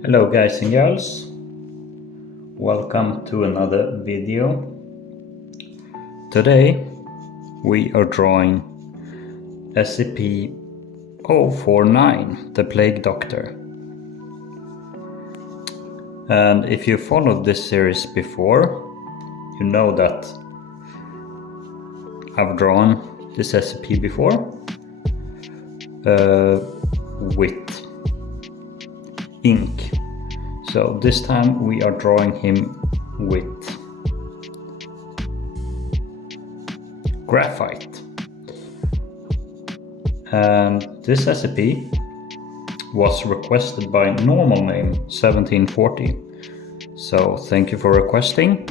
Hello guys and girls, welcome to another video. Today we are drawing SCP-049, the Plague Doctor. And if you followed this series before, you know that I've drawn this SCP before with ink. So this time we are drawing him with graphite. And this SCP was requested by normal name 1740. So thank you for requesting,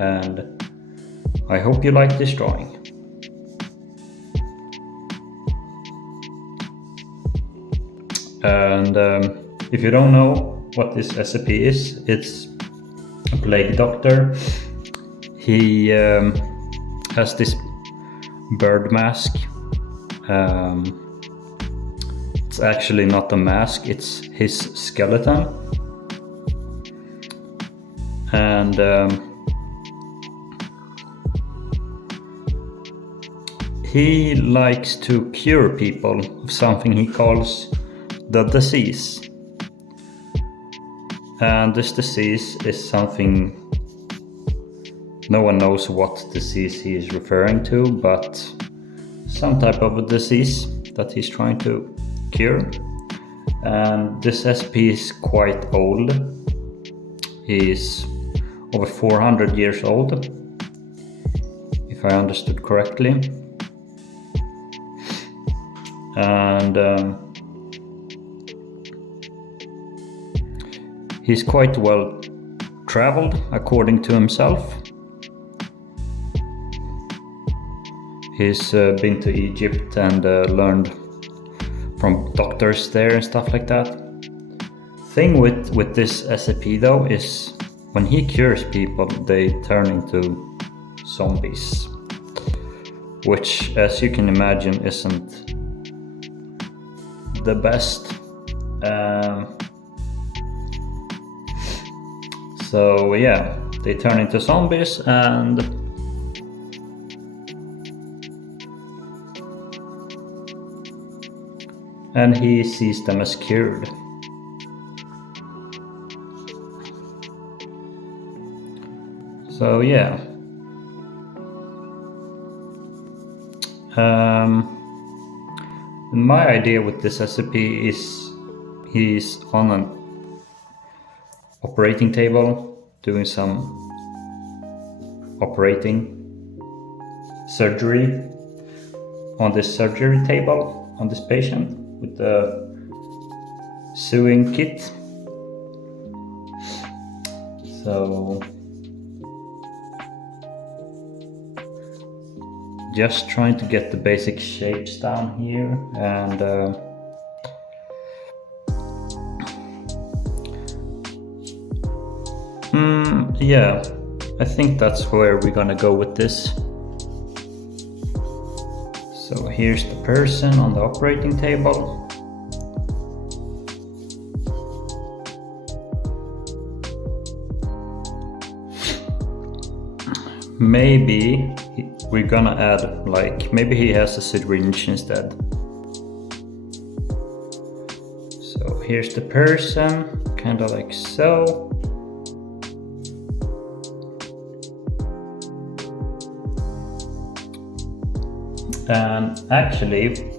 and I hope you like this drawing. And if you don't know what this SCP is, it's a plague doctor. He has this bird mask. It's actually not a mask, it's his skeleton. And he likes to cure people of something he calls the disease. And this disease is something no one knows what disease he is referring to, but some type of a disease that he's trying to cure. And this SCP is quite old. He's over 400 years old, if I understood correctly. And he's quite well traveled, according to himself. He's been to Egypt and learned from doctors there and stuff like that. Thing with this SCP though is when he cures people, they turn into zombies, which, as you can imagine, isn't the best. So yeah, they turn into zombies, and he sees them as cured. So yeah, my idea with this SCP is he's on an operating table doing some operating surgery on this surgery table on this patient with the sewing kit. So just trying to get the basic shapes down here, and yeah, I think that's where we're gonna go with this. So here's the person on the operating table. Maybe we're gonna add, like, maybe he has a syringe instead. So here's the person, kind of like so. And actually,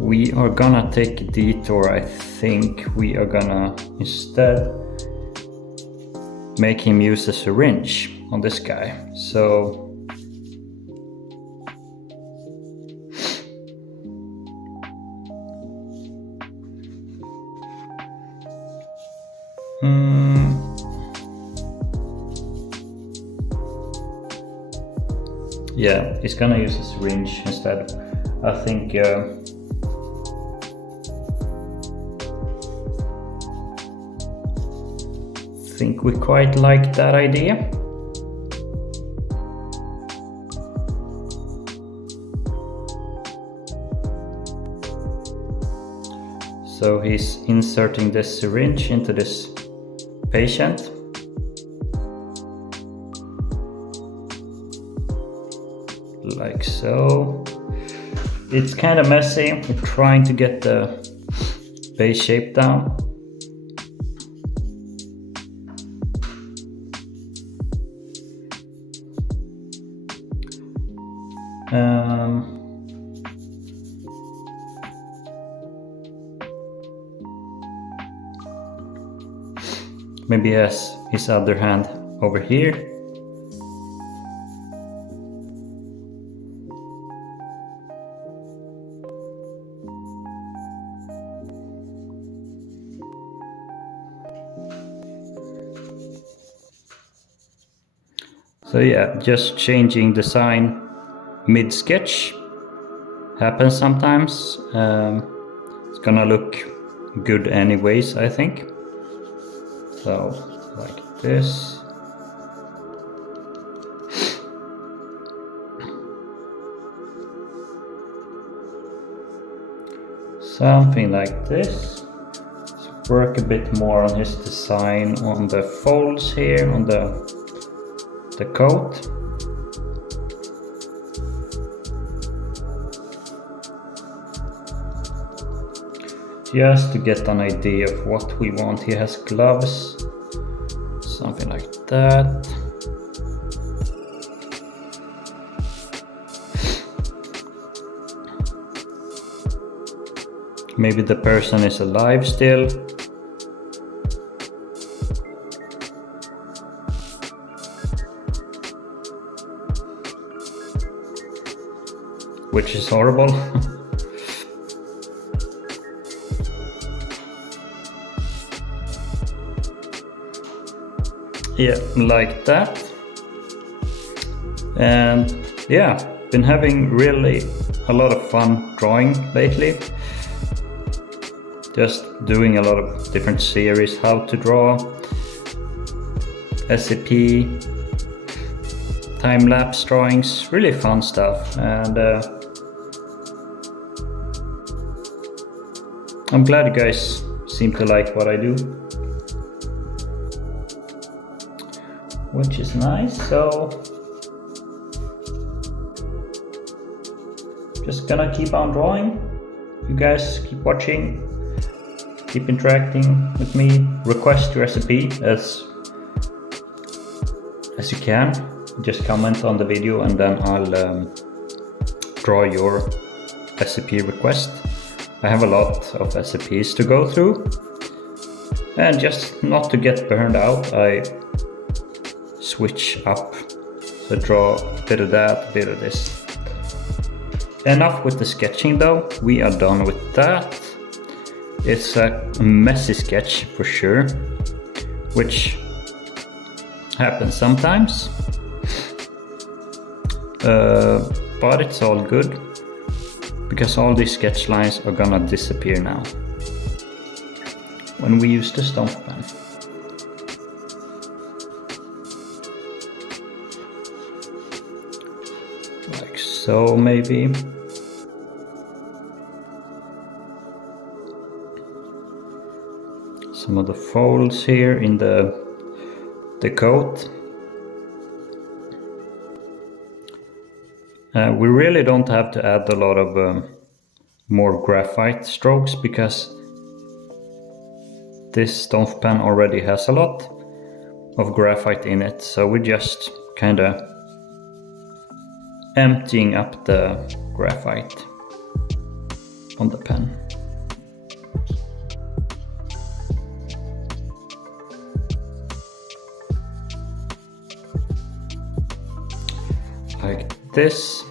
we are gonna take a detour. I think we are gonna instead make him use a syringe on this guy. So yeah, he's gonna use a syringe instead. I think we quite like that idea. So he's inserting this syringe into this patient. Like so. It's kind of messy. We're trying to get the base shape down. Maybe he has his other hand over here. So yeah, just changing design mid-sketch happens sometimes. It's gonna look good anyways, I think. So, like this. Something like this. Let's work a bit more on his design on the folds here, on the coat. Just to get an idea of what we want. He has gloves, something like that. Maybe the person is alive still. Which is horrible. Yeah, like that. And yeah, been having really a lot of fun drawing lately. Just doing a lot of different series, how to draw, SCP, time-lapse drawings, really fun stuff. And I'm glad you guys seem to like what I do, which is nice. So just gonna keep on drawing. You guys keep watching, keep interacting with me. Request your recipe as you can. Just comment on the video and then I'll draw your recipe request. I have a lot of recipes to go through, and just not to get burned out, I switch up. So draw a bit of that, a bit of this. Enough with the sketching though, we are done with that. It's a messy sketch for sure, which happens sometimes, but it's all good because all these sketch lines are gonna disappear now when we use the stomp pen. Like so, maybe. Some of the folds here in the coat. We really don't have to add a lot of more graphite strokes because this stomp pen already has a lot of graphite in it, so we're just kind of emptying up the graphite on the pen. Like this.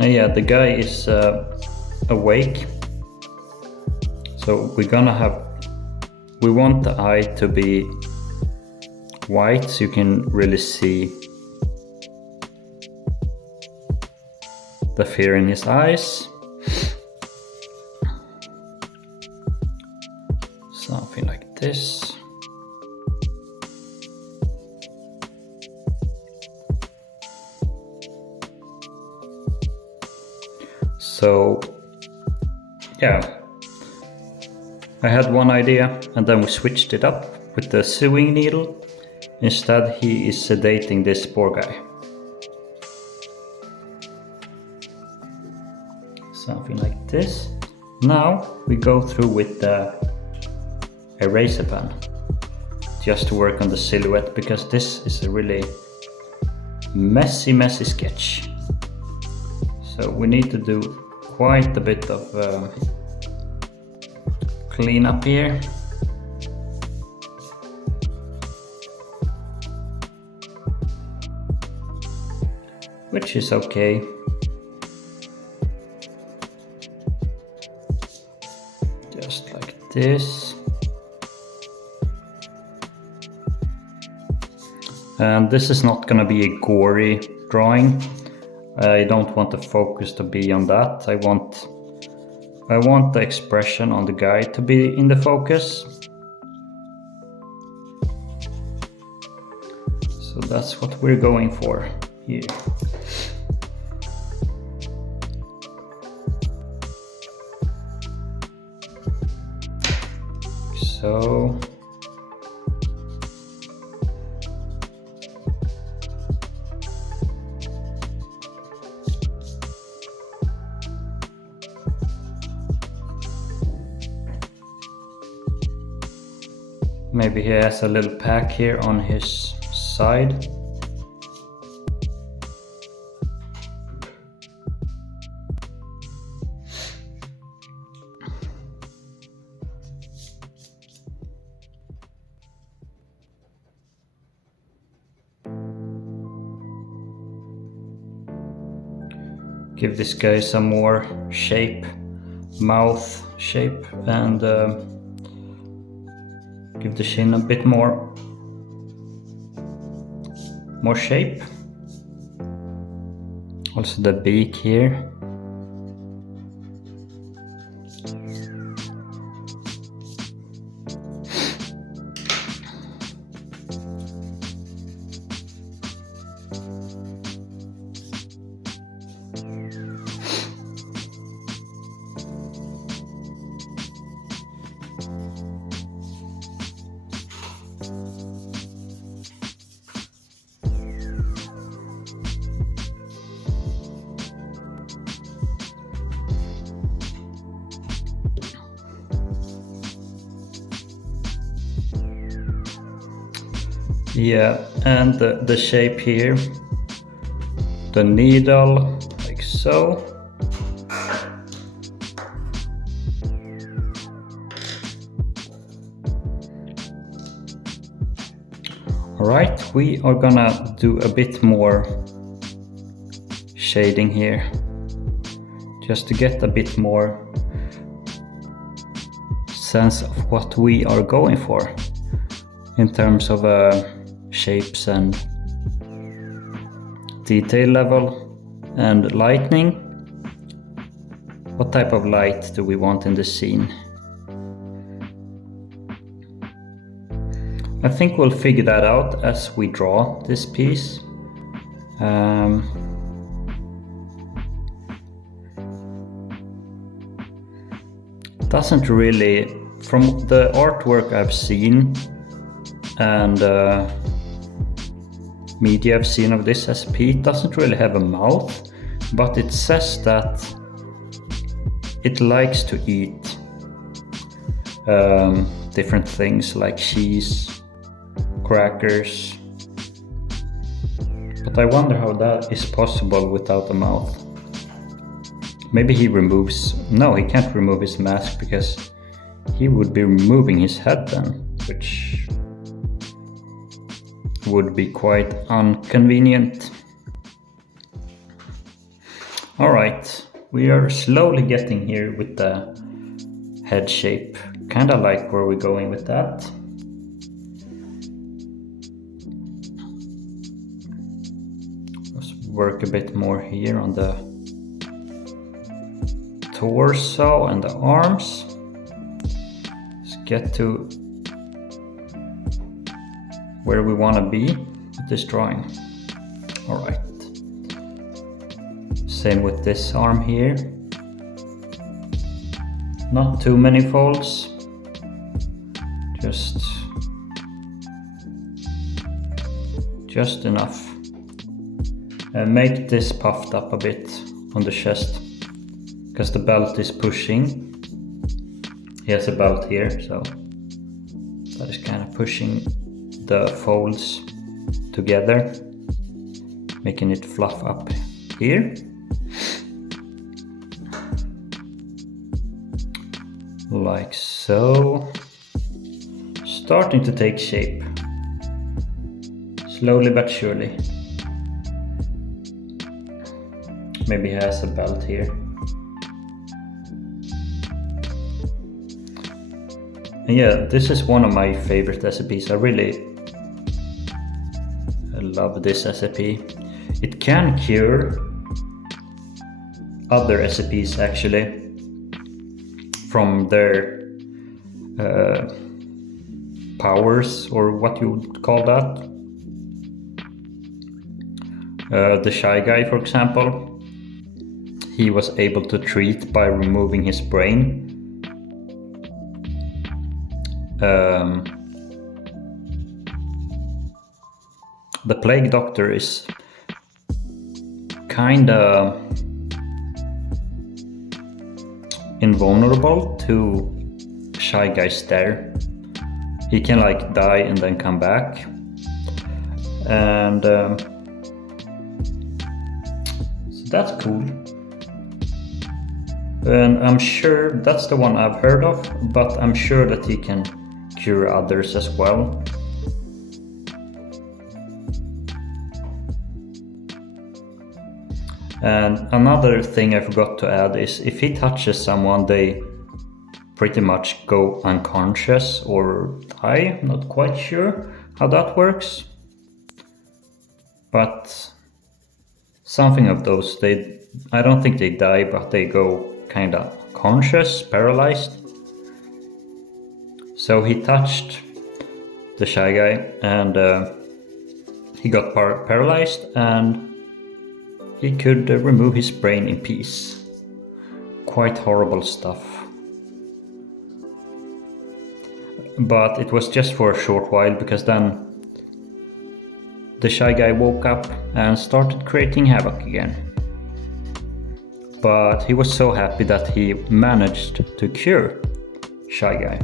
And yeah, the guy is awake, so we want the eye to be white so you can really see the fear in his eyes. Something like this. So yeah, I had one idea and then we switched it up with the sewing needle. Instead, he is sedating this poor guy. Something like this. Now we go through with the eraser pen just to work on the silhouette, because this is a really messy sketch. So we need to do quite a bit of cleanup here. Which is okay. Just like this. And this is not gonna be a gory drawing. I don't want the focus to be on that. I want the expression on the guy to be in the focus. So that's what we're going for here. So maybe he has a little pack here on his side. Give this guy some more shape, mouth shape, and give the chin a bit more shape. Also the beak here. Yeah, and the shape here, the needle, like so. Alright, we are gonna do a bit more shading here, just to get a bit more sense of what we are going for in terms of shapes and detail level and lighting. What type of light do we want in the scene? I think we'll figure that out as we draw this piece. Doesn't really, from the artwork I've seen and media I've seen of this SCP, it doesn't really have a mouth, but it says that it likes to eat different things like cheese, crackers, but I wonder how that is possible without a mouth. Maybe he removes, no, he can't remove his mask because he would be removing his head then, which would be quite inconvenient. Alright, we are slowly getting here with the head shape. Kinda like where we're going with that. Let's work a bit more here on the torso and the arms. Let's get to where we want to be with this drawing. Alright. Same with this arm here. Not too many folds, just enough. And make this puffed up a bit on the chest, because the belt is pushing. He has a belt here, so that is kind of pushing the folds together, making it fluff up here. Like so. Starting to take shape. Slowly but surely. Maybe he has a belt here. And yeah, this is one of my favorite SCPs. I love this SCP. It can cure other SCPs actually from their powers, or what you would call that. The Shy Guy, for example, he was able to treat by removing his brain. The Plague Doctor is kinda invulnerable to Shy Guy's stare. He can like die and then come back. And so that's cool. And I'm sure that's the one I've heard of, but I'm sure that he can cure others as well. And another thing I forgot to add is if he touches someone, they pretty much go unconscious or die. I'm not quite sure how that works, but something of those. I don't think they die, but they go kind of conscious, paralyzed. So he touched the Shy Guy and he got paralyzed, and he could remove his brain in peace. Quite horrible stuff. But it was just for a short while, because then the Shy Guy woke up and started creating havoc again. But he was so happy that he managed to cure Shy Guy.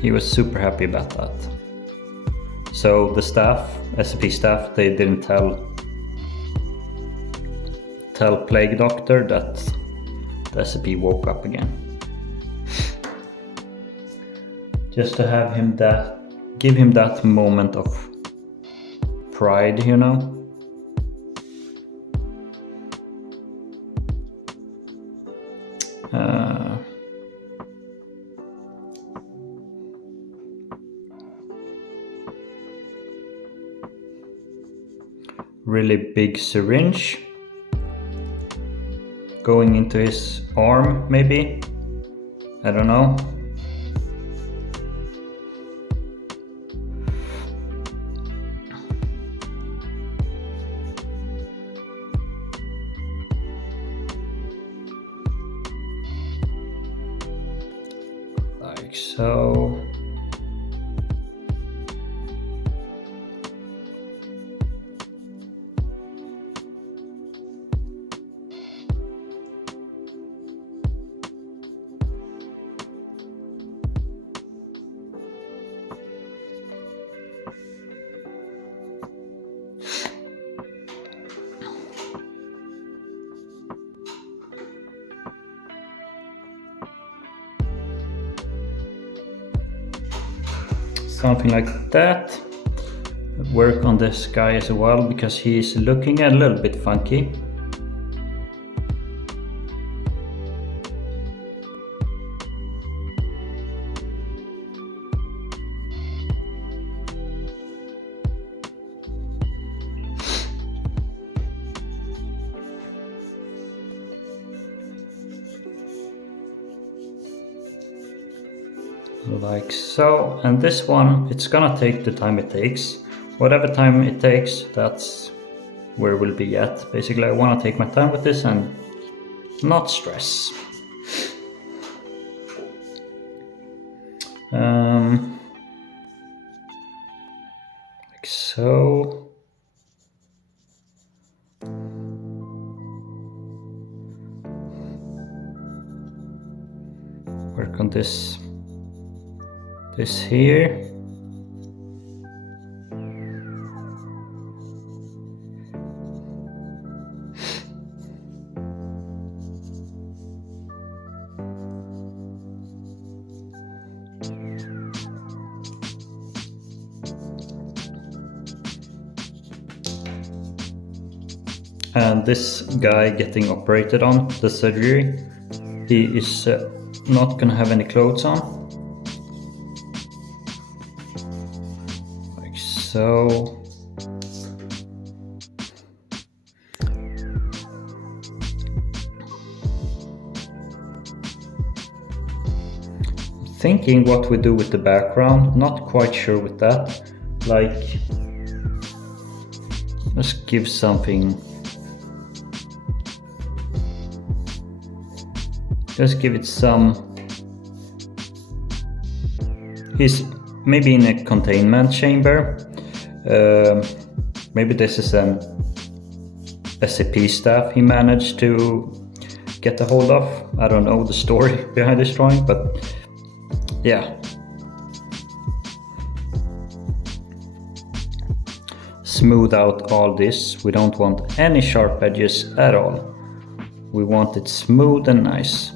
He was super happy about that. So the staff, SCP staff, they didn't tell Plague Doctor that the SCP woke up again. Just to have him give him that moment of pride, you know? Really big syringe going into his arm, maybe? I don't know. Like so. Something like that. Work on this guy as well, because he's looking a little bit funky. Like so, and this one, it's gonna take the time it takes. Whatever time it takes, that's where we'll be at. Basically, I want to take my time with this and not stress. Like so. Work on this here. And this guy getting operated on, the surgery, he is not gonna have any clothes on. Like so. Thinking what we do with the background, not quite sure with that. Like, let's give something. Just give it some. He's maybe in a containment chamber. Maybe this is an SCP staff he managed to get a hold of. I don't know the story behind this drawing, but yeah. Smooth out all this. We don't want any sharp edges at all. We want it smooth and nice.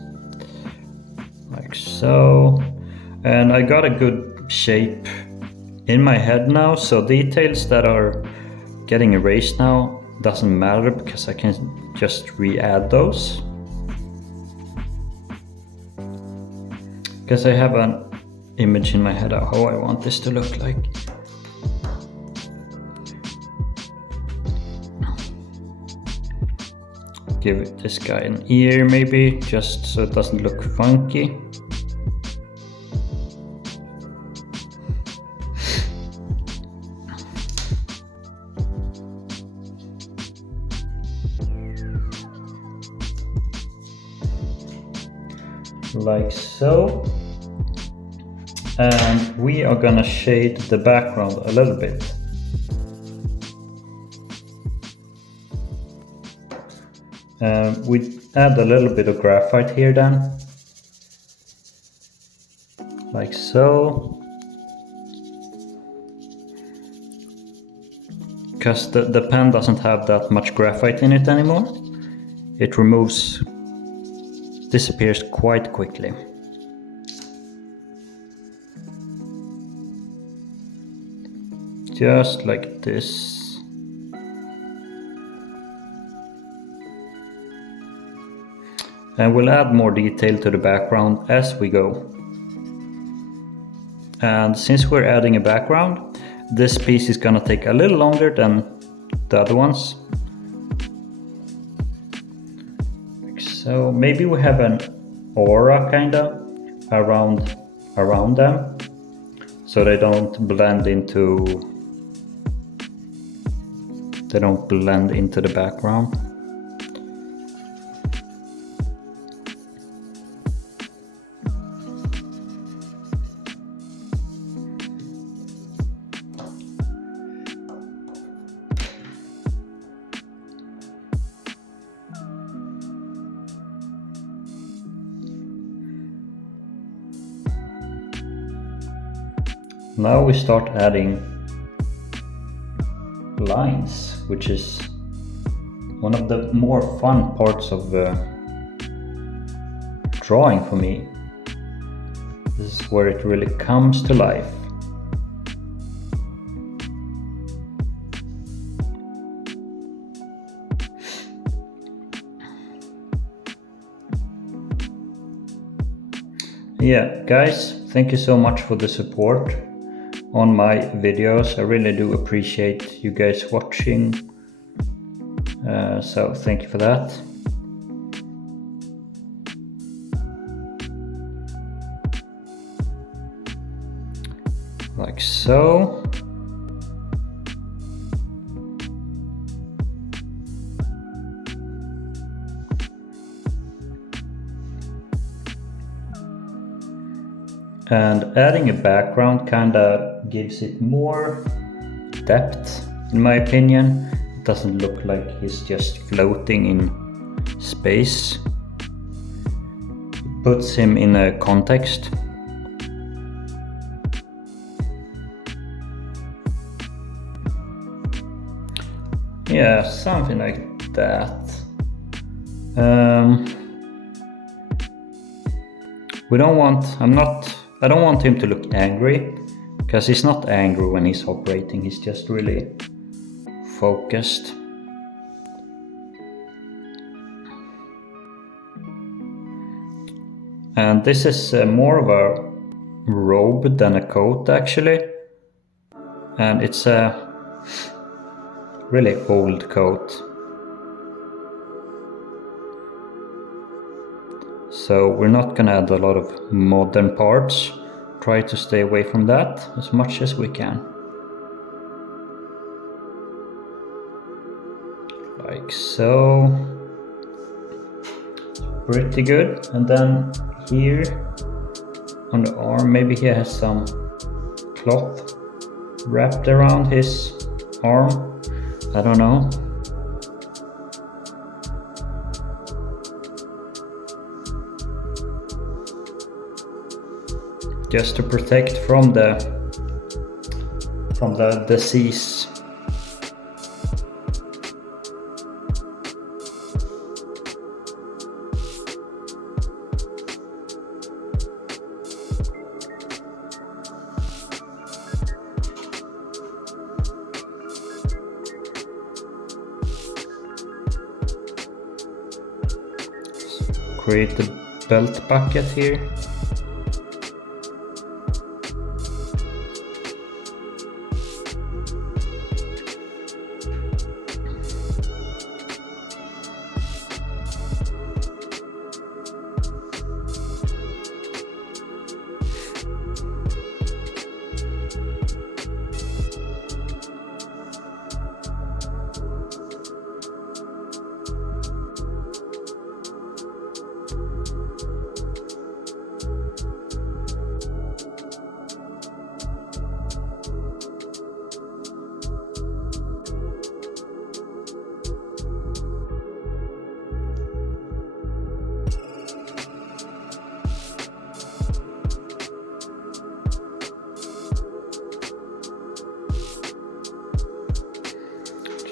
Like so. And I got a good shape in my head now, so details that are getting erased now doesn't matter because I can just re-add those. Because I have an image in my head of how I want this to look like. Give this guy an ear maybe, just so it doesn't look funky. Like so. And we are gonna shade the background a little bit. We add a little bit of graphite here then. Like so. Because the pen doesn't have that much graphite in it anymore. It disappears quite quickly. Just like this. And we'll add more detail to the background as we go. And since we're adding a background, this piece is gonna take a little longer than the other ones. So maybe we have an aura kinda around them, so they don't blend into the background. Now we start adding lines, which is one of the more fun parts of drawing for me. This is where it really comes to life. Yeah, guys, thank you so much for the support on my videos. I really do appreciate you guys watching. So thank you for that. Like so. And adding a background kinda gives it more depth, in my opinion. It doesn't look like he's just floating in space. It puts him in a context. Yeah, something like that. I don't want him to look angry, because he's not angry when he's operating, he's just really focused. And this is more of a robe than a coat actually, and it's a really old coat. So we're not gonna add a lot of modern parts. Try to stay away from that as much as we can. Like so. Pretty good. And then here on the arm, maybe he has some cloth wrapped around his arm. I don't know. Just to protect from the disease. Create the belt bucket here.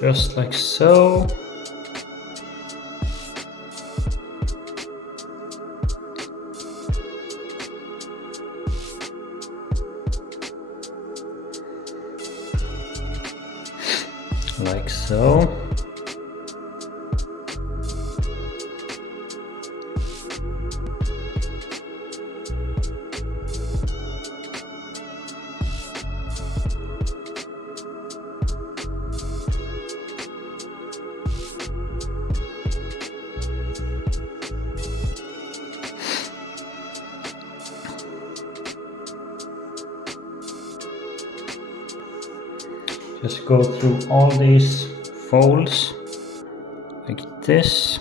Just like so. Like so. Just go through all these folds like this.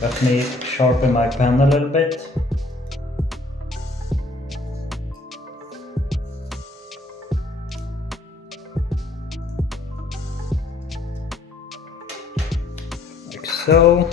Let me sharpen my pen a little bit. Like so.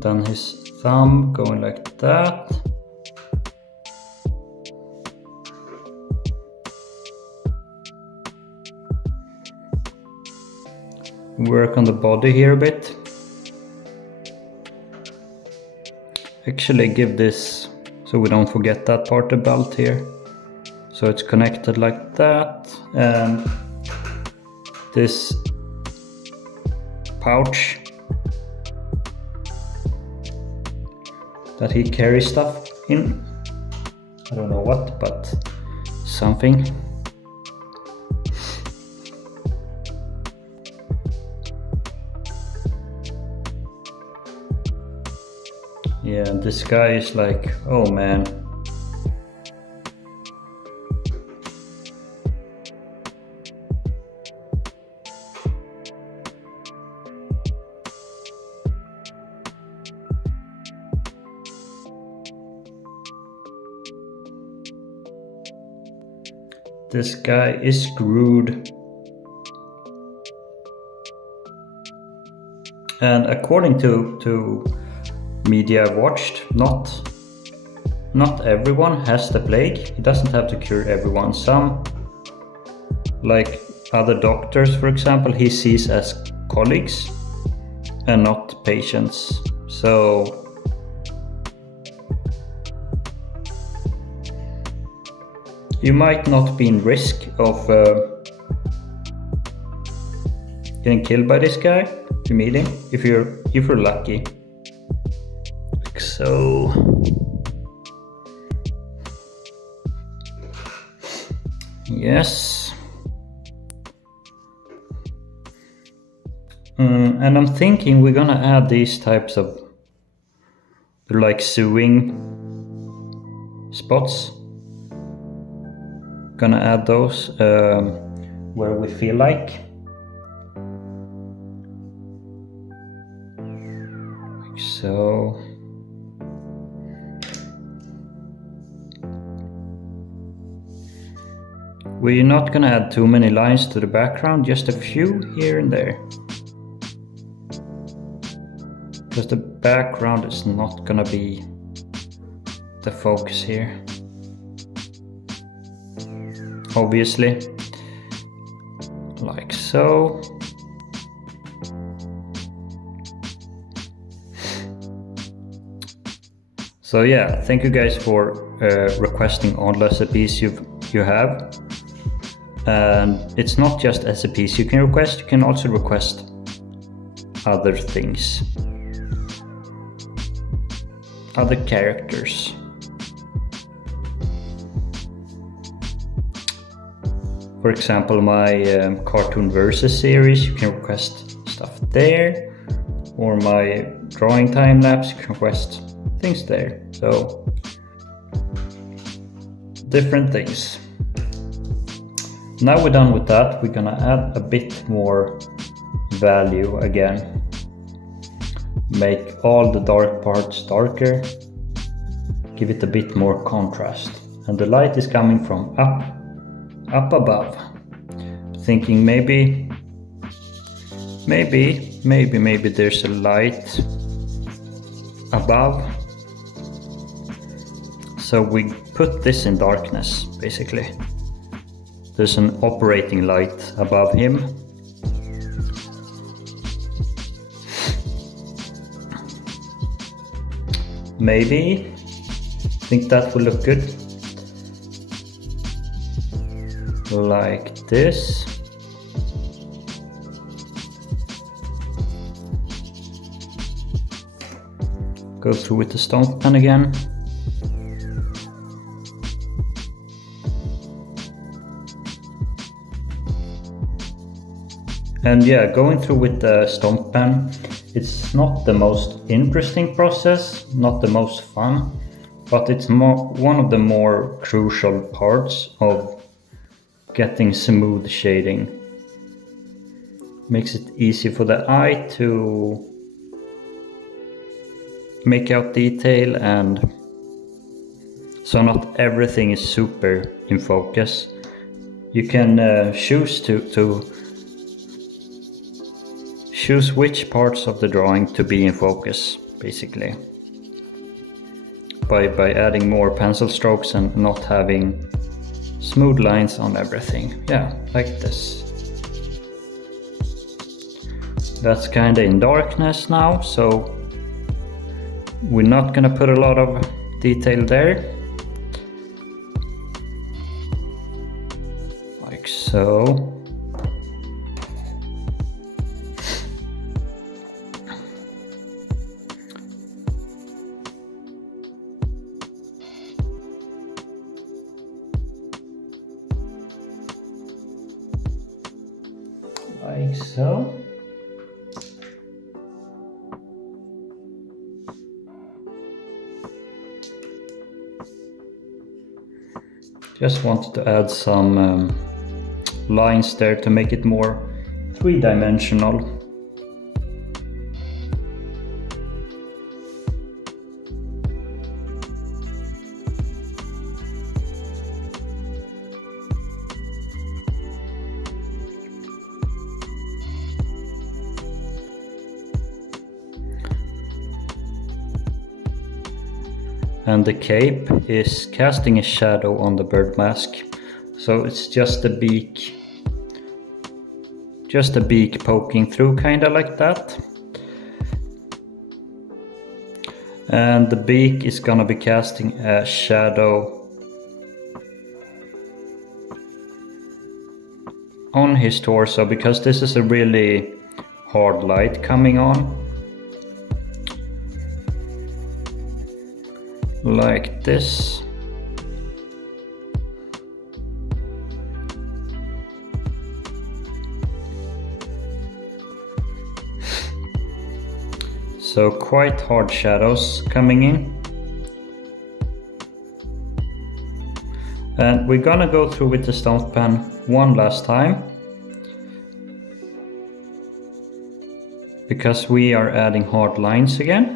Then his thumb going like that. Work on the body here a bit. actually give this, so we don't forget that part, the belt here. So it's connected like that, and this pouch that he carries stuff in. I don't know what, but something. Yeah, this guy is like, oh man. This guy is screwed. And according to media I've watched, not everyone has the plague. It doesn't have to cure everyone. Some, like other doctors, for example, he sees as colleagues and not patients. So you might not be in risk of getting killed by this guy if you meet him, if you're lucky. So yes, and I'm thinking we're gonna add these types of like sewing spots. Gonna add those where we feel like. So we're not gonna add too many lines to the background, just a few here and there. Because the background is not gonna be the focus here. Obviously, like so. So yeah, thank you guys for requesting all the SCPs you have. And it's not just SCPs you can request, you can also request other things, other characters. For example, my Cartoon Versus series, you can request stuff there, or my drawing time lapse, you can request things there. So different things. Now we're done with that, we're gonna add a bit more value again. Make all the dark parts darker, give it a bit more contrast. And the light is coming from up above. Thinking maybe there's a light above. So we put this in darkness, basically. There's an operating light above him. Maybe. I think that will look good. Like this. Go through with the stomp pen again. And yeah, going through with the stomp pen, it's not the most interesting process, not the most fun, but it's one of the more crucial parts of getting smooth shading. Makes it easy for the eye to make out detail, and so not everything is super in focus. You can choose choose which parts of the drawing to be in focus, basically, by adding more pencil strokes and not having smooth lines on everything. Yeah, like this. That's kinda in darkness now, so We're not gonna put a lot of detail there. Like so. Like so. Just wanted to add some lines there to make it more three-dimensional. And the cape is casting a shadow on the bird mask, so it's just a beak poking through, kinda like that. And the beak is gonna be casting a shadow on his torso, because this is a really hard light coming on. Like this. So quite hard shadows coming in. And we're gonna go through with the stomp pen one last time, because we are adding hard lines again.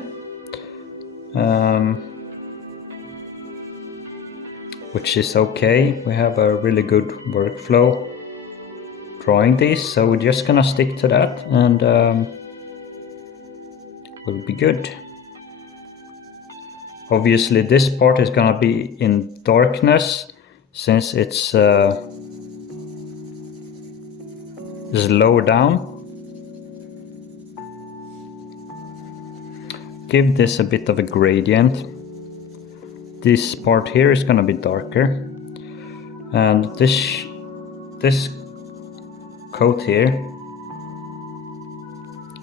Which is okay. We have a really good workflow drawing these, so we're just gonna stick to that, and we'll be good. Obviously this part is gonna be in darkness, since it's lower down. Give this a bit of a gradient. This part here is gonna be darker, and this coat here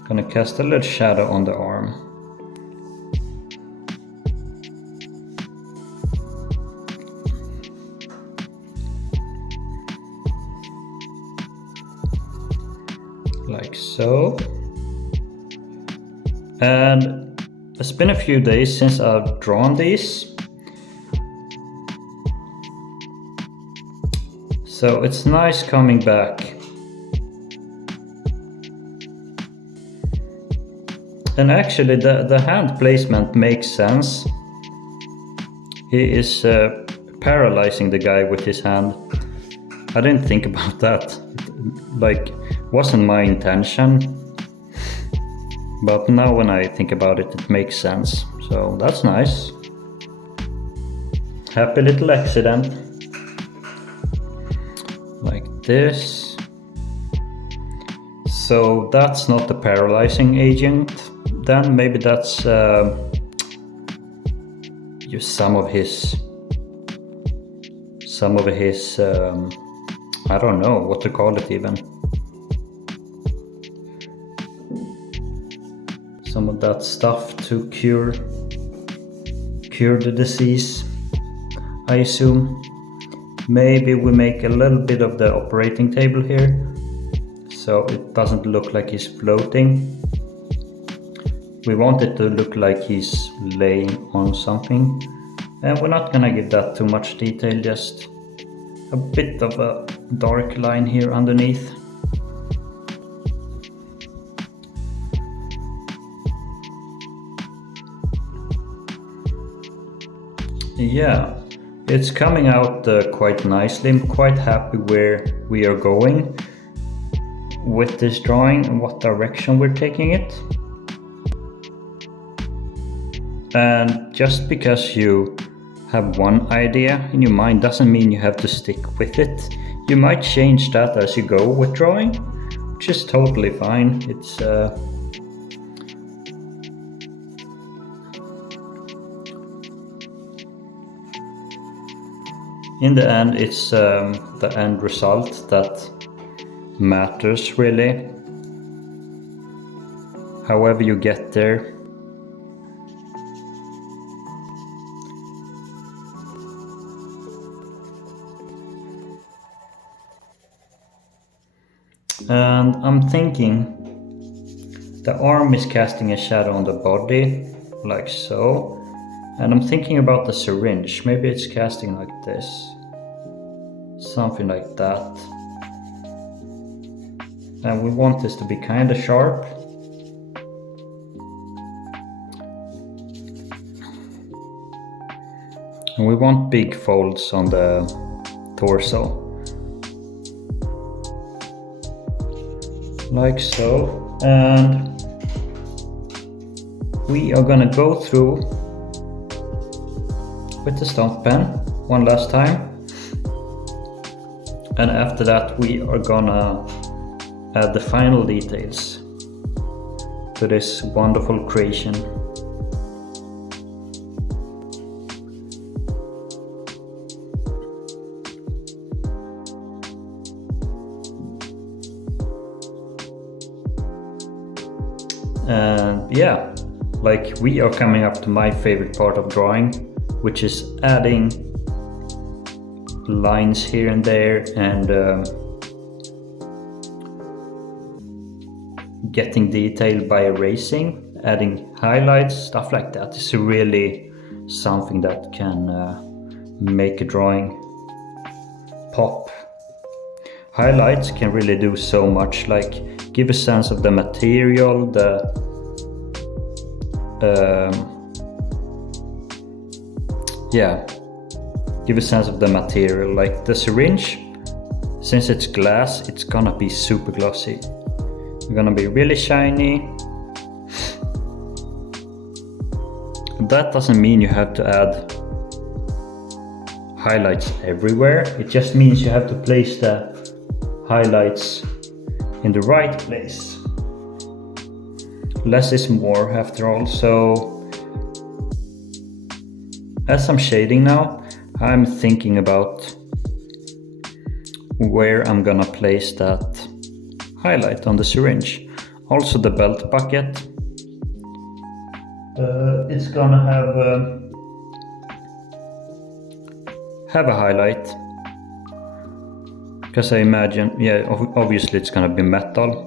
gonna cast a little shadow on the arm. Like so. And it's been a few days since I've drawn these. So it's nice coming back. And actually the hand placement makes sense. He is paralyzing the guy with his hand. I didn't think about that. Like, wasn't my intention. But now when I think about it, it makes sense. So that's nice. Happy little accident. Like this. So that's not the paralyzing agent. Then maybe that's just some of his I don't know what to call it even. Some of that stuff to cure the disease, I assume. Maybe we make a little bit of the operating table here, so it doesn't look like he's floating. We want it to look like he's laying on something, and we're not gonna give that too much detail, just a bit of a dark line here underneath. Yeah, it's coming out quite nicely. I'm quite happy where we are going with this drawing and what direction we're taking it. And just because you have one idea in your mind doesn't mean you have to stick with it. You might change that as you go with drawing, which is totally fine. in the end, it's the end result that matters really. However you get there. And I'm thinking the arm is casting a shadow on the body, like so. And I'm thinking about the syringe. Maybe it's casting like this. Something like that. And we want this to be kind of sharp. And we want big folds on the torso. Like so. And we are gonna go through with the stump pen one last time. And after that we are gonna add the final details to this wonderful creation. And yeah, like we are coming up to my favorite part of drawing, which is adding lines here and there and getting detail by erasing, adding highlights, stuff like that. It's really something that can make a drawing pop. Highlights can really do so much, like give a sense of the material, give a sense of the material. Like the syringe, since it's glass, it's gonna be super glossy. It's gonna be really shiny. That doesn't mean you have to add highlights everywhere. It just means you have to place the highlights in the right place. Less is more after all. So as I'm shading now, I'm thinking about where I'm gonna place that highlight on the syringe. Also the belt bucket. It's gonna have a highlight. Because I imagine, yeah, obviously it's gonna be metal.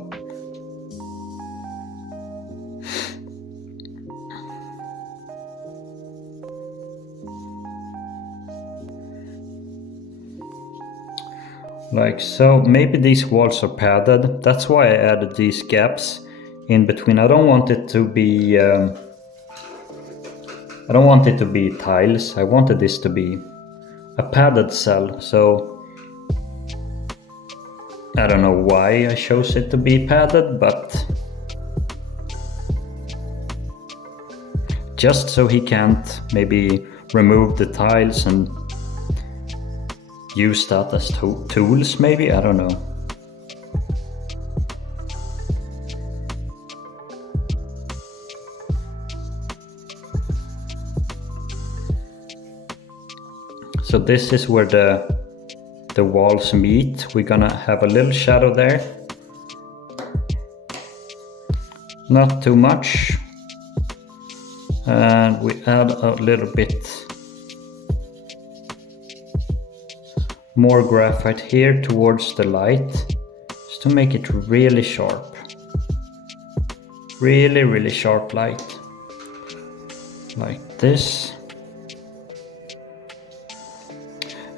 Like so. Maybe these walls are padded. That's why I added these gaps in between. I don't want it to be tiles. I wanted this to be a padded cell. So I don't know why I chose it to be padded, but just so he can't maybe remove the tiles and use that as tools, maybe, I don't know. So this is where the walls meet. We're gonna have a little shadow there. Not too much. And we add a little bit more graphite here towards the light, just to make it really sharp. Really, really sharp light. Like this.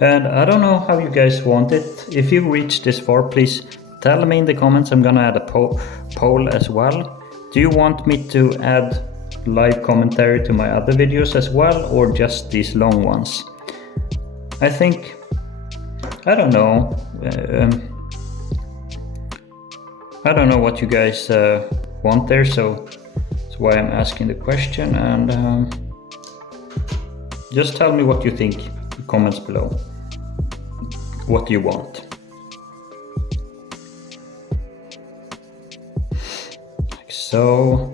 And I don't know how you guys want it. If you reached this far, please tell me in the comments. I'm gonna add a poll as well. Do you want me to add live commentary to my other videos as well, or just these long ones? I think, I don't know. I don't know what you guys want there, so that's why I'm asking the question. And just tell me what you think in the comments below. What do you want? Like so.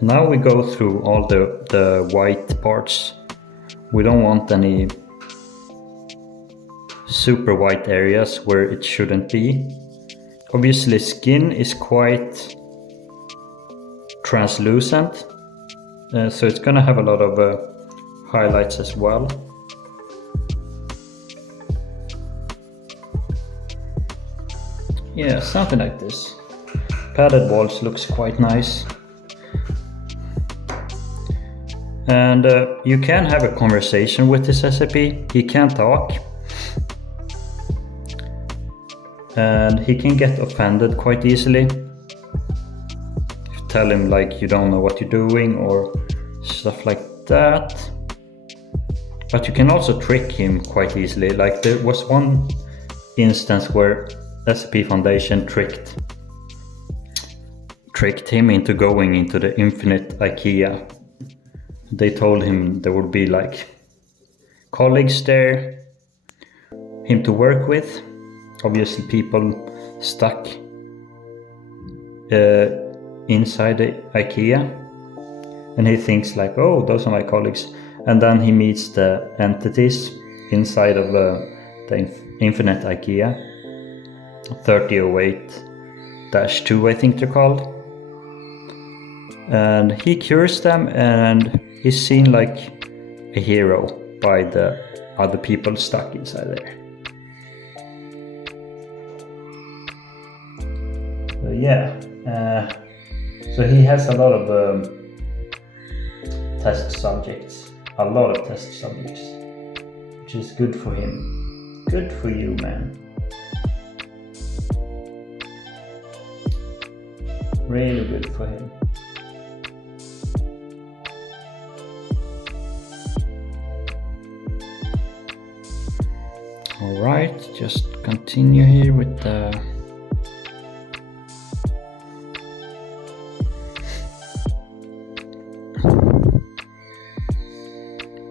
Now we go through all the white parts. We don't want any super white areas where it shouldn't be. Obviously skin is quite translucent, so it's gonna have a lot of highlights as well. Yeah, something like this. Padded walls looks quite nice. And you can have a conversation with this SCP. He can talk. And he can get offended quite easily. If you tell him like you don't know what you're doing or stuff like that. But you can also trick him quite easily. Like there was one instance where SCP Foundation tricked him into going into the infinite IKEA. They told him there would be like colleagues there, him to work with, obviously people stuck inside the IKEA, and he thinks like, oh, those are my colleagues, and then he meets the entities inside of the infinite IKEA, 3008-2 I think they're called. And he cures them, and he's seen like a hero by the other people stuck inside there. So yeah, so he has a lot of test subjects, which is good for him. Good for you, man. Really good for him. Alright, just continue here with the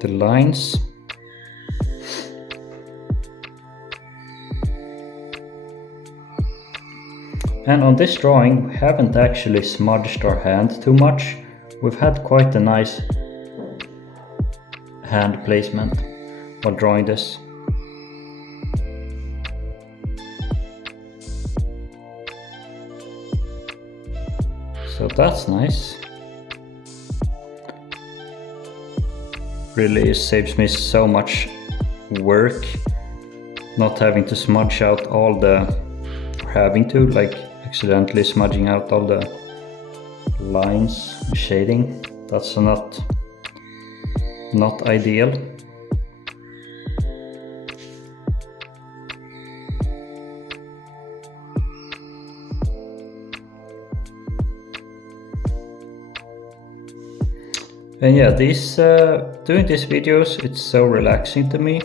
lines. And on this drawing we haven't actually smudged our hand too much. We've had quite a nice hand placement while drawing this. So that's nice. Really saves me so much work not having to smudge out all the, like accidentally smudging out all the lines, shading. That's not ideal. And yeah, doing these videos, it's so relaxing to me.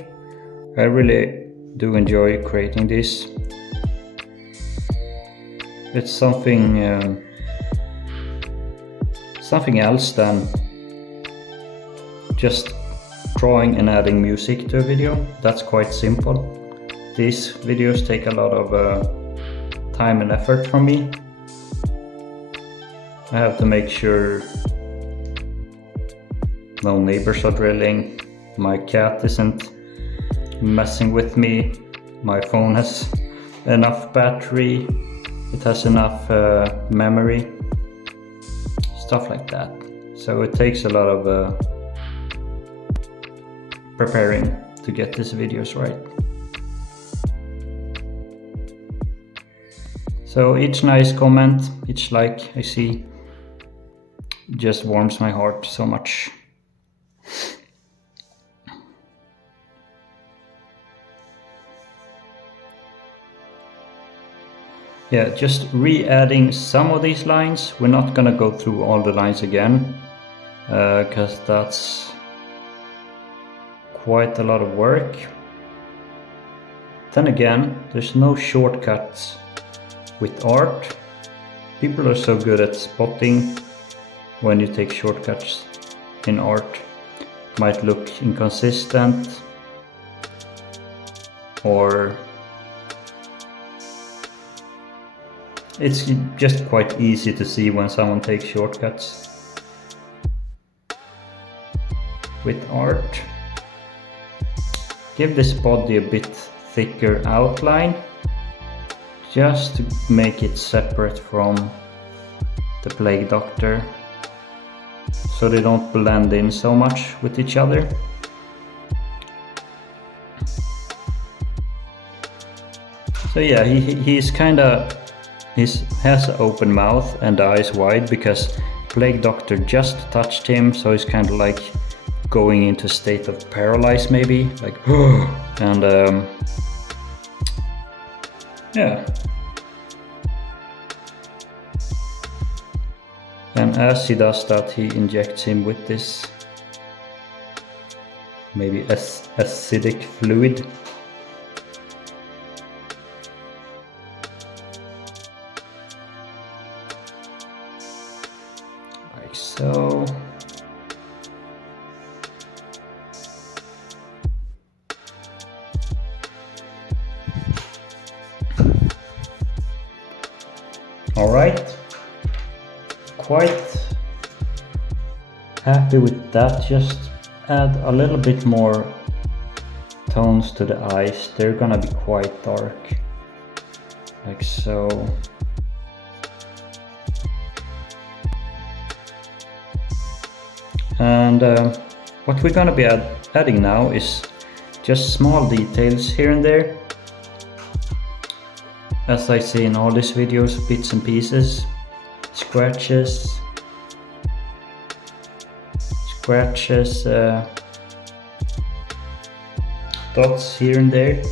I really do enjoy creating this. It's something else than just drawing and adding music to a video. That's quite simple. These videos take a lot of time and effort from me. I have to make sure no neighbors are drilling, my cat isn't messing with me, my phone has enough battery, it has enough memory, stuff like that. So it takes a lot of preparing to get these videos right. So each nice comment, each like I see just warms my heart so much. Yeah, just re-adding some of these lines. We're not gonna go through all the lines again, because that's quite a lot of work. Then again, there's no shortcuts with art. People are so good at spotting when you take shortcuts in art. Might look inconsistent, or it's just quite easy to see when someone takes shortcuts. With art, give this body a bit thicker outline just to make it separate from the Plague Doctor, so they don't blend in so much with each other. So yeah, he has an open mouth and the eyes wide because Plague Doctor just touched him, so he's kind of like going into a state of paralysis maybe, like and yeah. And as he does that, he injects him with this maybe acidic fluid. Like so. All right. Quite happy with that. Just add a little bit more tones to the eyes. They're gonna be quite dark, like so. And what we're gonna be adding now is just small details here and there, as I say in all these videos, bits and pieces. Scratches, dots here and there,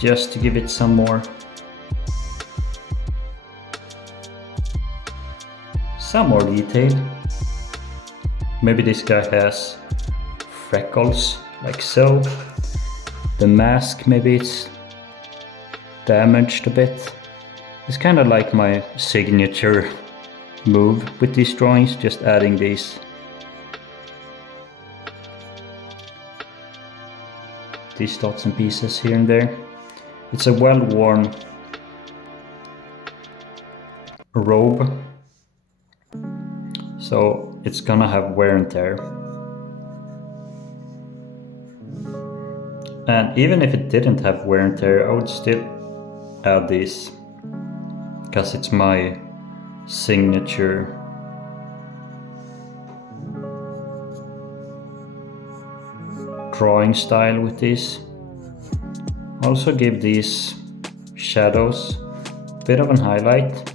just to give it some more detail. Maybe this guy has freckles, like so. The mask, maybe it's damaged a bit. It's kind of like my signature move with these drawings, just adding these dots and pieces here and there. It's a well-worn robe, so it's gonna have wear and tear. And even if it didn't have wear and tear, I would still add these, because it's my signature drawing style with these. Also give these shadows a bit of a highlight,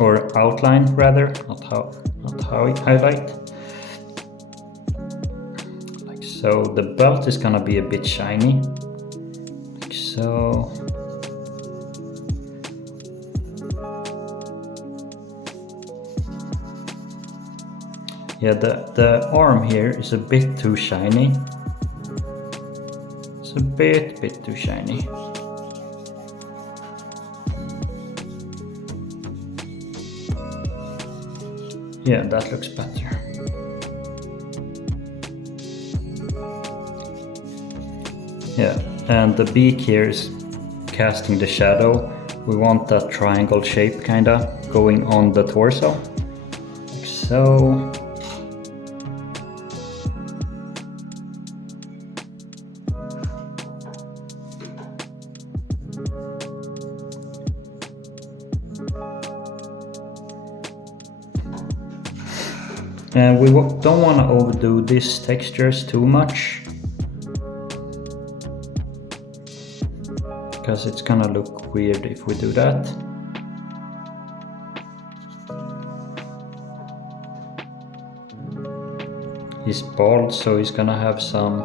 or outline rather, not highlight. Like so. The belt is gonna be a bit shiny, like so. Yeah, the arm here is a bit too shiny. It's a bit too shiny. Yeah, that looks better. Yeah, and the beak here is casting the shadow. We want that triangle shape kinda going on the torso, like so. And we don't want to overdo these textures too much, because it's gonna look weird if we do that. He's bald, so he's gonna have some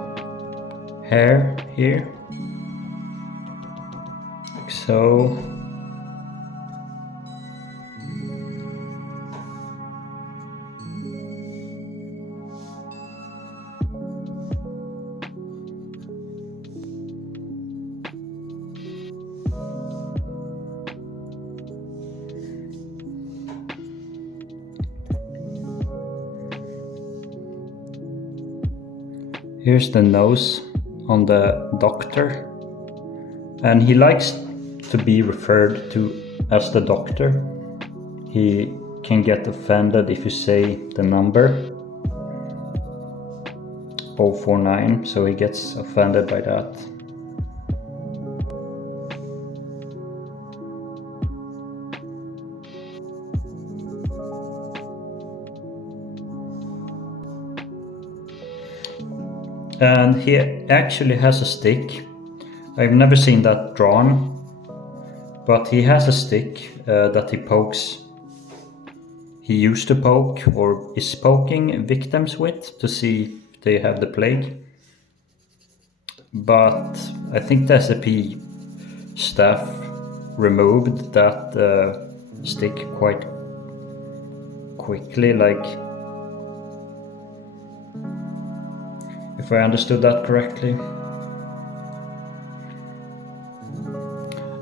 hair here, like so. Here's the nose on the doctor, and he likes to be referred to as the doctor. He can get offended if you say the number. 049, so he gets offended by that. And he actually has a stick. I've never seen that drawn, but he has a stick that he pokes. He used to poke or is poking victims with to see if they have the plague. But I think the SCP staff removed that stick quite quickly, like, if I understood that correctly.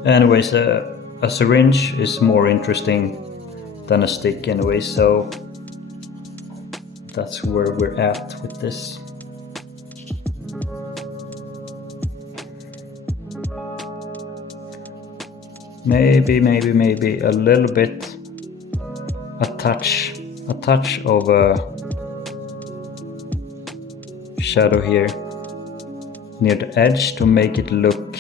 Anyways, a syringe is more interesting than a stick anyway, so that's where we're at with this. Maybe a little bit, a touch of a shadow here near the edge to make it look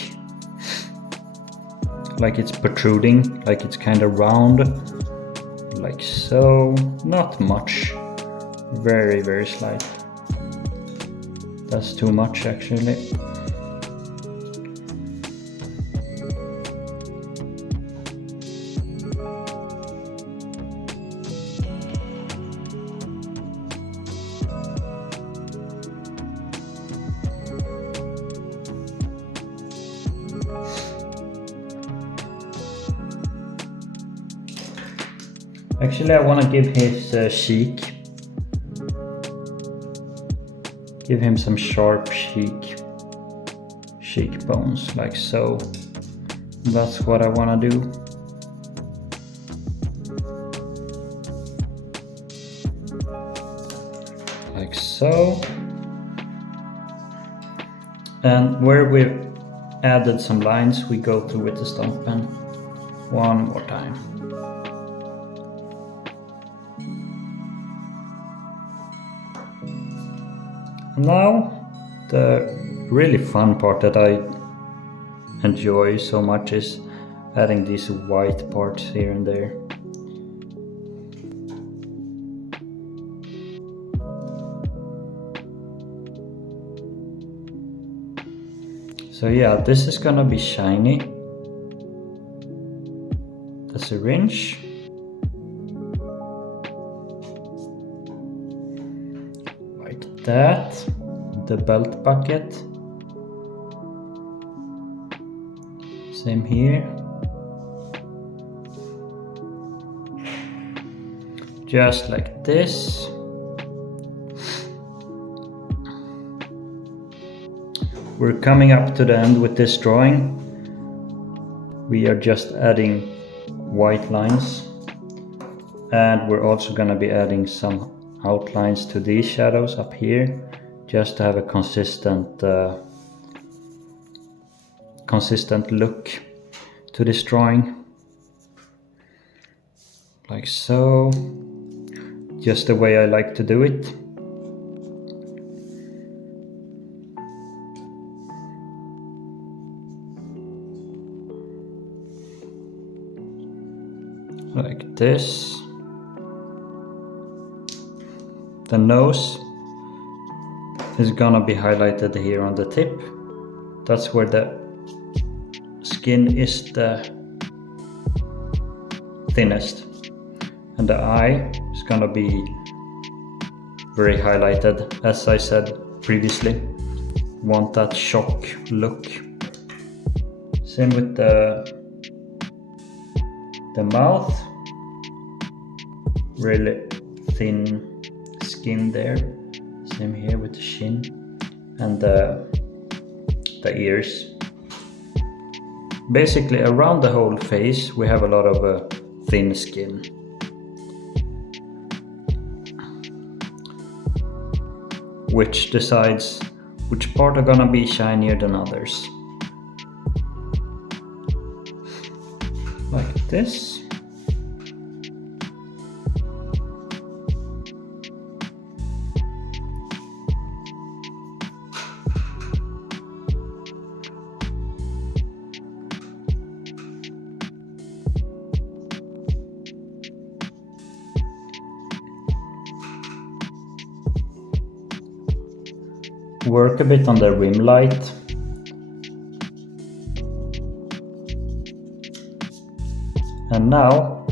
like it's protruding, like it's kind of round, like so. Not much, very slight. That's too much actually. Actually, I want to give his give him some sharp cheekbones, like so. That's what I want to do. Like so. And where we've added some lines, we go through with the stump pen one more time. Now, the really fun part that I enjoy so much is adding these white parts here and there. So yeah, this is gonna be shiny. The syringe. That, the belt bucket, same here, just like this. We're coming up to the end with this drawing. We are just adding white lines, and we're also going to be adding some outlines to these shadows up here, just to have a consistent look to this drawing, like so, just the way I like to do it. Like this. The nose is gonna be highlighted here on the tip. That's where the skin is the thinnest. And the eye is gonna be very highlighted, as I said previously. Want that shock look. Same with the mouth. Really thin skin there. Same here with the chin and the ears. Basically around the whole face we have a lot of thin skin. Which decides which part are gonna be shinier than others. Like this. work a bit on the rim light. And now,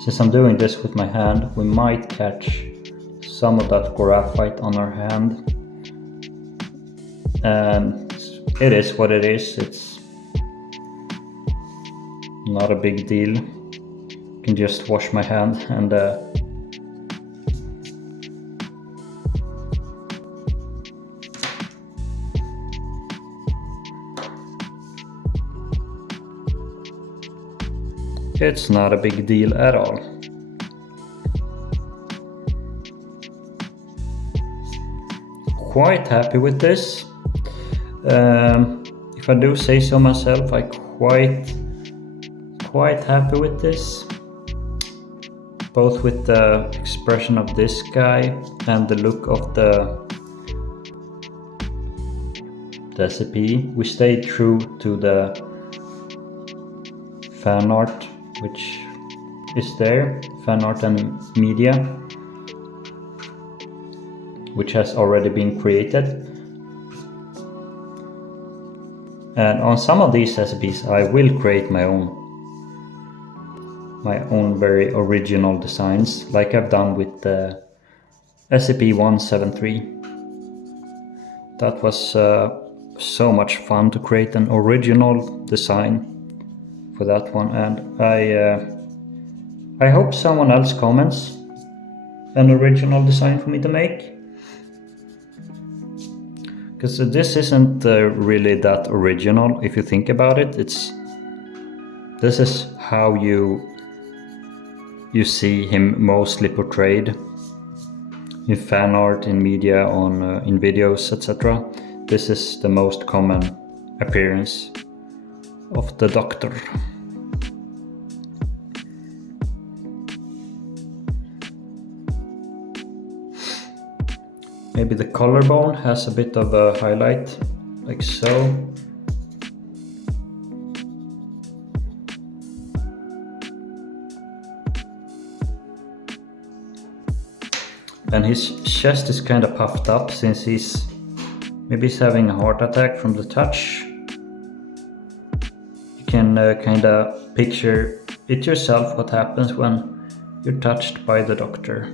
since I'm doing this with my hand, we might catch some of that graphite on our hand. And it is what it is. It's not a big deal. I can just wash my hand and it's not a big deal at all. Quite happy with this. If I do say so myself, I'm quite happy with this. Both with the expression of this guy and the look of the SCP. We stayed true to the fan art, which is there, fan art and media, which has already been created. And on some of these SCPs I will create my own very original designs, like I've done with the SCP-173. That was so much fun to create an original design for that one, and I hope someone else comments an original design for me to make, because this isn't really that original if you think about it. This is how you see him mostly portrayed in fan art, in media, in videos, etc. This is the most common appearance of the Doctor. Maybe the collarbone has a bit of a highlight, like so. And his chest is kind of puffed up since maybe he's having a heart attack from the touch. You can kind of picture it yourself what happens when you're touched by the Doctor.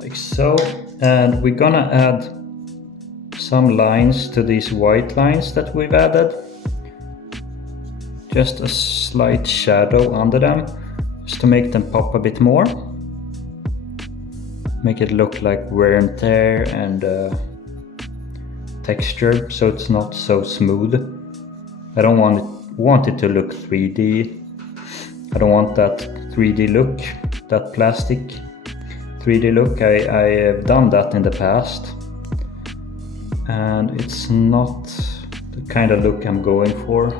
Like so, and we're gonna add some lines to these white lines that we've added, just a slight shadow under them, just to make them pop a bit more, make it look like wear and tear and texture, so it's not so smooth. I don't want it to look 3D. I don't want that 3D look, that plastic 3D look. I have done that in the past, and it's not the kind of look I'm going for.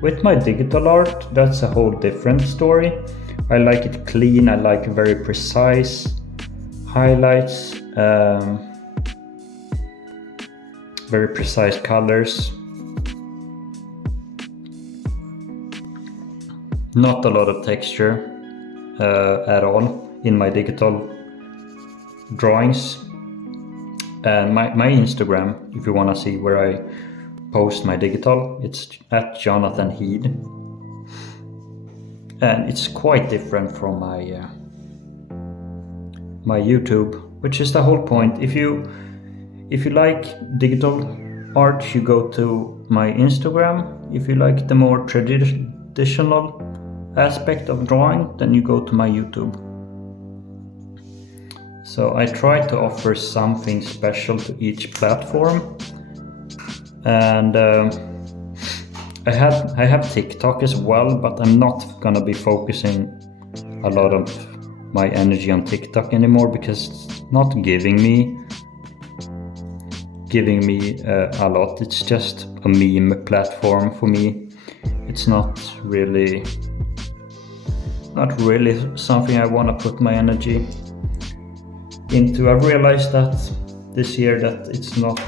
With my digital art, that's a whole different story. I like it clean, I like very precise highlights, very precise colors. Not a lot of texture at all in my digital drawings. And my Instagram, if you want to see where I post my digital, it's at jonatanhed, and it's quite different from my YouTube, which is the whole point. If you like digital art, you go to my Instagram. If you like the more traditional aspect of drawing, then you go to my YouTube. So I try to offer something special to each platform, and I have TikTok as well, but I'm not gonna be focusing a lot of my energy on TikTok anymore because it's not giving me a lot. It's just a meme platform for me. It's not really something I want to put my energy into. I realized that this year that it's not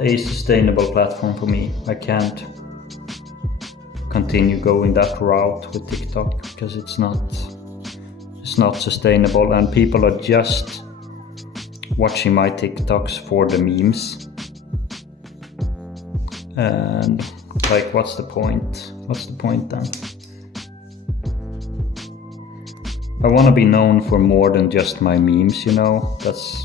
a sustainable platform for me. I can't continue going that route with TikTok because it's not sustainable, and people are just watching my TikToks for the memes. And like, what's the point? What's the point then? I want to be known for more than just my memes, you know? That's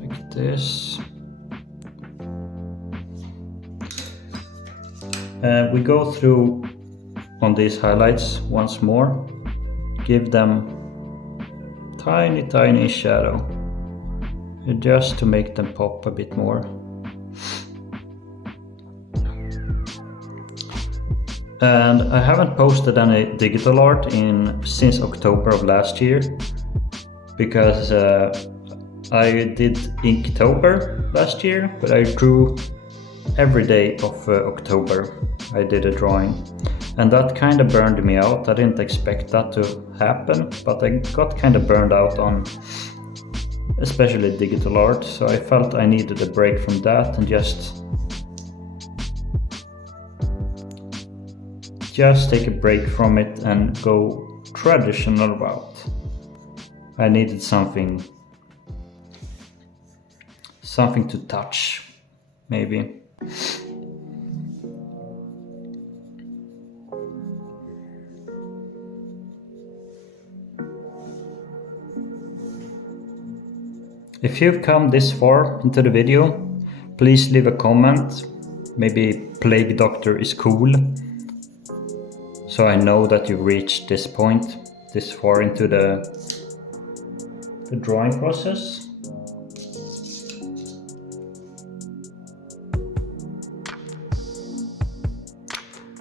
like this. We go through on these highlights once more. Give them tiny shadow, just to make them pop a bit more. And I haven't posted any digital art since October of last year, because I did Inktober last year, but I drew every day of October. I did a drawing, and that kind of burned me out. I didn't expect that to happen, but I got kind of burned out on especially digital art, so I felt I needed a break from that and just take a break from it and go traditional route. I needed something to touch, maybe. If you've come this far into the video, please leave a comment. Maybe Plague Doctor is cool, so I know that you've reached this point, this far into the drawing process.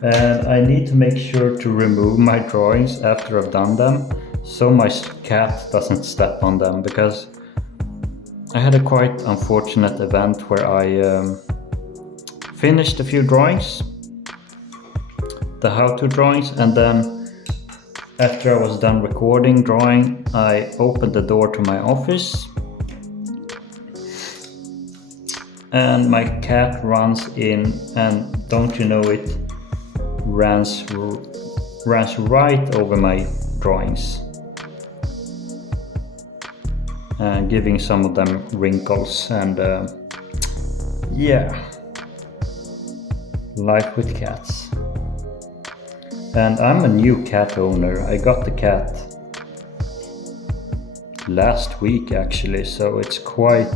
And I need to make sure to remove my drawings after I've done them, so my cat doesn't step on them, because I had a quite unfortunate event where I finished a few drawings, the how-to drawings, and then after I was done recording drawing, I opened the door to my office and my cat runs in, and don't you know it, runs right over my drawings, giving some of them wrinkles. And yeah, life with cats. And I'm a new cat owner. I got the cat last week actually, so it's quite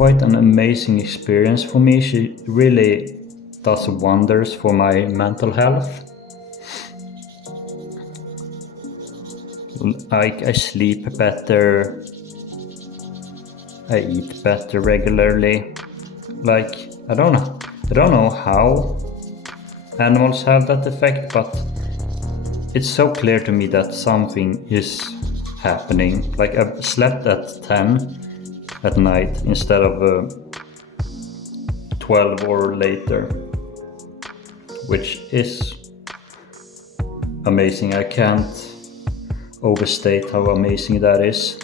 an amazing experience for me. She really does wonders for my mental health. I sleep better, I eat better regularly. Like, I don't know how animals have that effect, but it's so clear to me that something is happening. Like, I've slept at 10 at night instead of 12 or later, which is amazing. I can't overstate how amazing that is.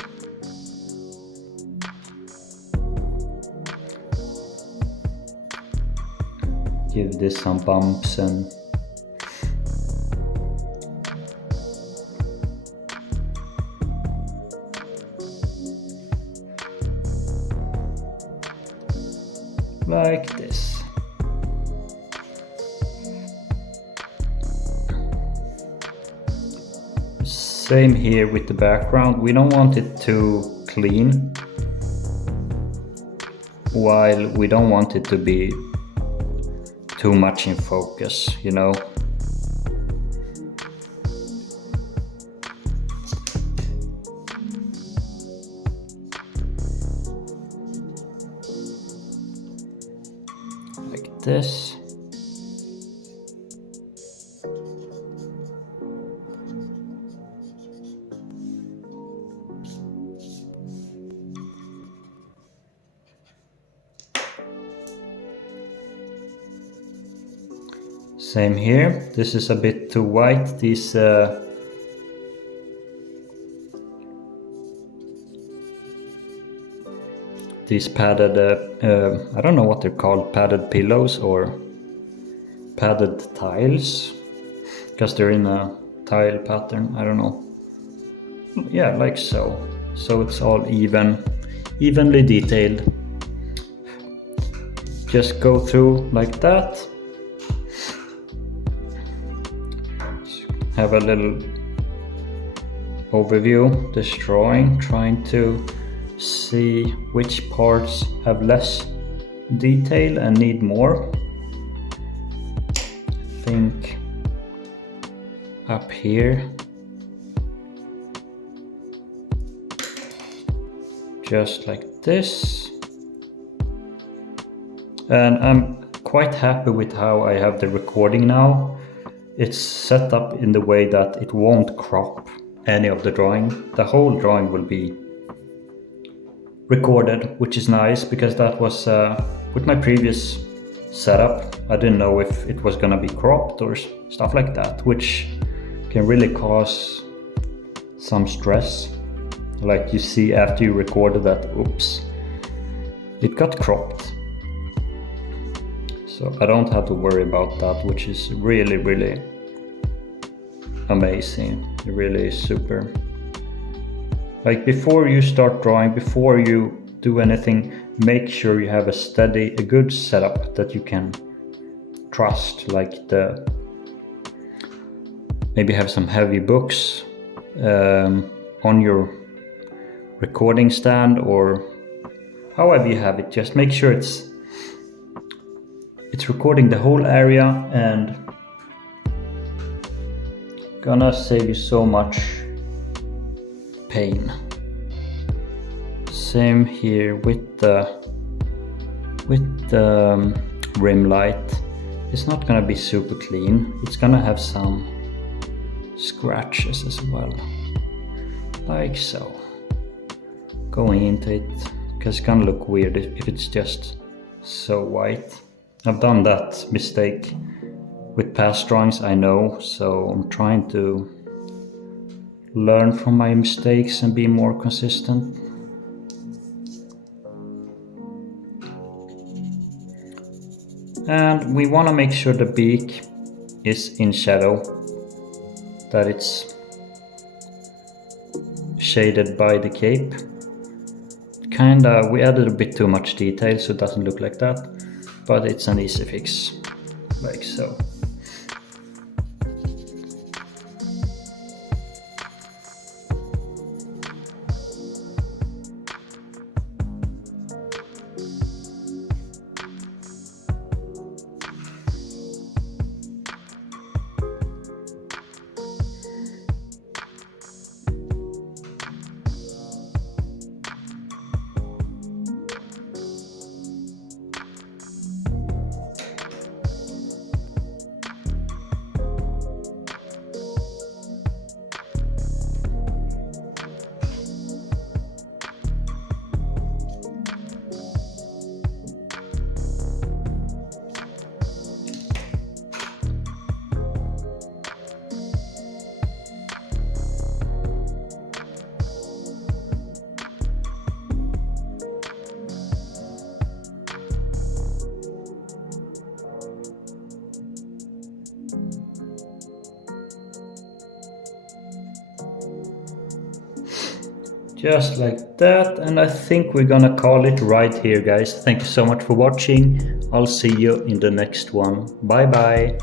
Give this some bumps and like this. Same here with the background. We don't want it too clean, while we don't want it to be too much in focus, you know. this. Same here. This is a bit too white. These padded, I don't know what they're called, padded pillows or padded tiles, because they're in a tile pattern, I don't know. Yeah, like so. So it's all evenly detailed. Just go through like that. Have a little overview, this drawing, trying to see which parts have less detail and need more. I think up here, just like this. And I'm quite happy with how I have the recording now. It's set up in the way that it won't crop any of the drawing. The whole drawing will be recorded, which is nice, because that was with my previous setup. I didn't know if it was gonna be cropped or stuff like that, which can really cause some stress. Like you see after you recorded that, oops, it got cropped. So I don't have to worry about that, which is really, really amazing. It really is super. Like before you start drawing, before you do anything, make sure you have a good setup that you can trust. Like maybe have some heavy books on your recording stand, or however you have it. Just make sure it's recording the whole area, and gonna save you so much pain. Same here with the rim light. It's not gonna be super clean. It's gonna have some scratches as well, like so, going into it, because it's gonna look weird if it's just so white. I've done that mistake with past drawings, I know, so I'm trying to learn from my mistakes and be more consistent. And we want to make sure the beak is in shadow, that it's shaded by the cape. Kinda, we added a bit too much detail so it doesn't look like that, but it's an easy fix, like so. Just like that, and I think we're gonna call it right here, guys. Thank you so much for watching. I'll see you in the next one. Bye bye.